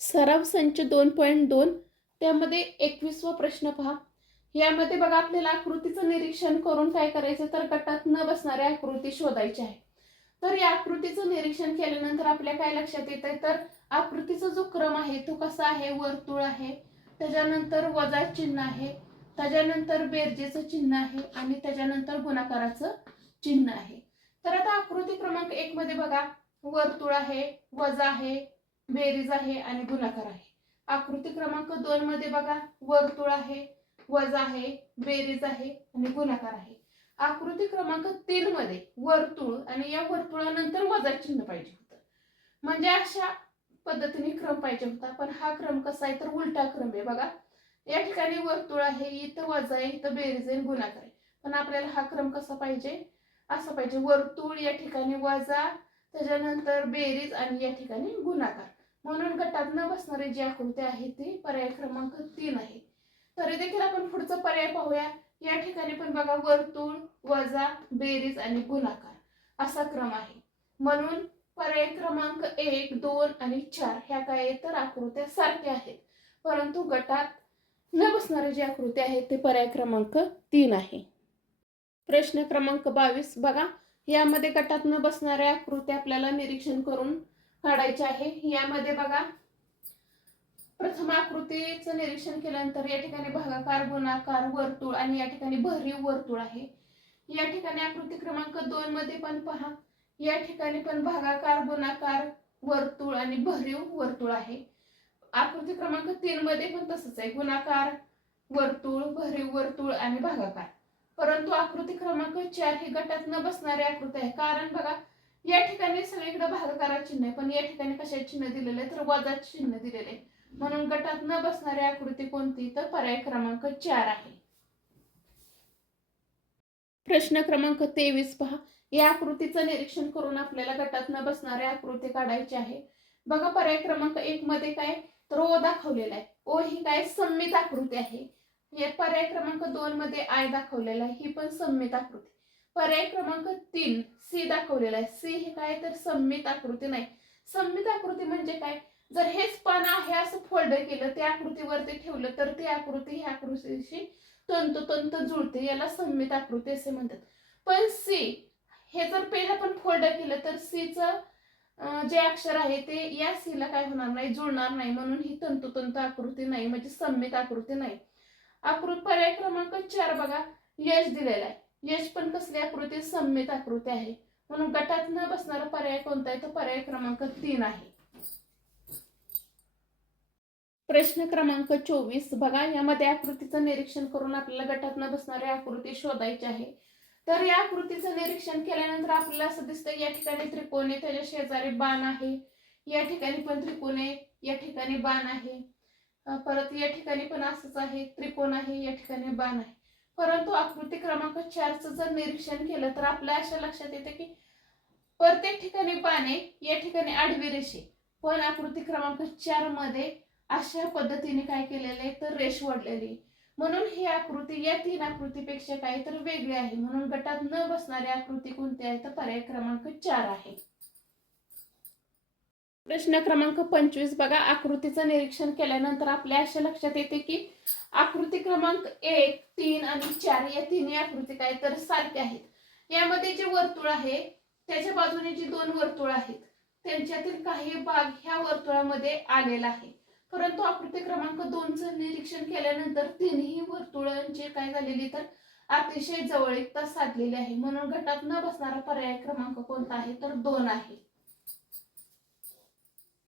सराव संच 2.2 त्यामध्ये 21वा प्रश्न पहा. यामध्ये बघा आपल्याला आकृतीचं निरीक्षण करून काय करायचं तर गटात न बसणाऱ्या आकृती शोधायची आहे. तर या आकृतीचं निरीक्षण केल्यानंतर आपल्या काय लक्षात येत आहे तर आकृतीचा जो क्रम आहे तो कसा आहे, वर्तुळ आहे, त्याच्यानंतर वजा चिन्ह आहे, त्याच्यानंतर बेरजेचं चिन्ह आहे आणि त्याच्यानंतर गुणाकाराचं चिन्ह आहे. तर आता आकृती क्रमांक 1 मध्ये बघा वर्तुळ आहे, वजा आहे, बेरीज आहे आणि गुणाकार आहे. आकृती क्रमांक 2 मध्ये बघा वर्तुळ आहे, वजा आहे, बेरीज आहे आणि गुणाकार आहे. आकृती क्रमांक 3 मध्ये वर्तुळ आणि या वर्तुळानंतर वजा चिन्ह पाहिजे होतं. म्हणजे अशा पद्धतीने क्रम पाहिजे होता, पण हा क्रम कसा आहे तर उलटा क्रम आहे. बघा या ठिकाणी वर्तुळ आहे, इथं वजा आहे, इथं बेरीज आहे, गुणाकार आहे. पण आपल्याला हा क्रम कसा पाहिजे, असा पाहिजे वर्तुळ या ठिकाणी वजा, त्याच्यानंतर बेरीज आणि या ठिकाणी गुणाकार. म्हणून गटात न बसणारी जी आकृती आहे ती पर्याय क्रमांक 3 आहे. तरी देखील आपण पुढचा पर्याय पाहूया. या ठिकाणी पण बघा वर्तुळ, वजा, बेरीज आणि गुणाकार असा क्रम आहे. म्हणून पर्याय क्रमांक 1, 2 आणि 4 ह्या काय तर आकृत्या सारख्या आहेत, परंतु गटात न बसणारी जी आकृती आहे ते पर्याय क्रमांक 3 आहे. प्रश्न क्रमांक 22 बघा. यामध्ये गटात न बसणाऱ्या आकृती आपल्याला निरीक्षण करून काढायचे आहे. यामध्ये बघा प्रथम आकृतीचं निरीक्षण केल्यानंतर या ठिकाणी भागाकार, गुणाकार, वर्तुळ आणि या ठिकाणी भरीव वर्तुळ आहे. या ठिकाणी आकृती क्रमांक 2 मध्ये पण पहा, या ठिकाणी पण भागाकार, गुणाकार, वर्तुळ आणि भरीव वर्तुळ आहे. आकृती क्रमांक 3 मध्ये पण तसंच आहे, गुणाकार, वर्तुळ, भरीव वर्तुळ आणि भागाकार. परंतु आकृती क्रमांक 4 ही गटात न बसणारी आकृती आहे. कारण बघा या ठिकाणी सगळीकडे भागाकाराचे चिन्ह आहे, पण या ठिकाणी कशाचे चिन्ह दिलेले आहे तर वजाचे चिन्ह दिलेले आहे. म्हणून गटात न बसणारी आकृती कोणती तर पर्याय क्रमांक 4 आहे. प्रश्न क्रमांक 23 पहा. या आकृतीचं निरीक्षण करून आपल्याला गटात न बसणारी आकृती काढायची आहे. बघा पर्याय क्रमांक 1 मध्ये काय तर ओ दाखवलेला आहे. ओ ही काय सममित आकृती आहे. या पर्याय क्रमांक 2 मध्ये आय दाखवलेला आहे, ही पण सममित आकृती. पर्याय क्रमांक 3 सी दाखवलेला आहे. सी हे काय तर सममित आकृती नाही. सममित आकृती म्हणजे काय, जर हेच पान आहे असं फोल्ड केलं त्या आकृतीवरती ठेवलं तर ती आकृती ह्या आकृतीशी तंतोतंत जुळते, याला सममित आकृती असे म्हणतात. पण सी हे जर पेज आपण फोल्ड केलं तर सीचं जे अक्षर आहे ते या सीला काय होणार नाही, जुळणार नाही. म्हणून ही तंतोतंत आकृती नाही, म्हणजे सममित आकृती नाही. आकृती पर्याय क्रमांक 4 बघा यश दिलेला आहे. यश पण कसली आकृती, सममित आकृती आहे. म्हणून गटात न बसणारा पर्याय कोणता आहे तर पर्याय क्रमांक 3 आहे. प्रश्न क्रमांक 24 बघा. यामध्ये आकृतीचं निरीक्षण करून आपल्याला गटात न बसणारी आकृती शोधायची आहे. तर या आकृतीचं निरीक्षण केल्यानंतर आपल्याला असं दिसतं या ठिकाणी त्रिकोण आहे, त्याच्या शेजारी बाण आहे, या ठिकाणी पण त्रिकोण आहे, या ठिकाणी बाण आहे, परत या ठिकाणी पण असंच आहे, त्रिकोण आहे, या ठिकाणी बाण आहे. परंतु आकृती क्रमांक 4चं जर निरीक्षण केलं तर आपल्या अशा लक्षात येते की प्रत्येक ठिकाणी बाण आहे, या ठिकाणी आडवी रेषे, पण आकृती क्रमांक 4 मध्ये अशा पद्धतीने काय केलेलं आहे तर रेष ओढलेली. म्हणून ही आकृती या 3 आकृतीपेक्षा काय तर वेगळी आहे. म्हणून गटात न बसणारी आकृती कोणती आहे तर पर्याय क्रमांक 4 आहे. प्रश्न क्रमांक 25 बघा. आकृतीचं निरीक्षण केल्यानंतर आपल्या अशा लक्षात येते की आकृती क्रमांक 1, 3 आणि 4 या तिन्ही आकृती काय तर सारख्या आहेत. यामध्ये जे वर्तुळ आहे त्याच्या बाजूने जी 2 वर्तुळ आहेत त्यांच्यातील काही भाग ह्या वर्तुळामध्ये आलेला आहे. परंतु आकृती क्रमांक 2चं निरीक्षण केल्यानंतर तिन्ही वर्तुळांची काय झालेली तर अतिशय जवळीकता साधलेली आहे. म्हणून गटात न बसणारा पर्याय क्रमांक कोणता आहे तर 2 आहे.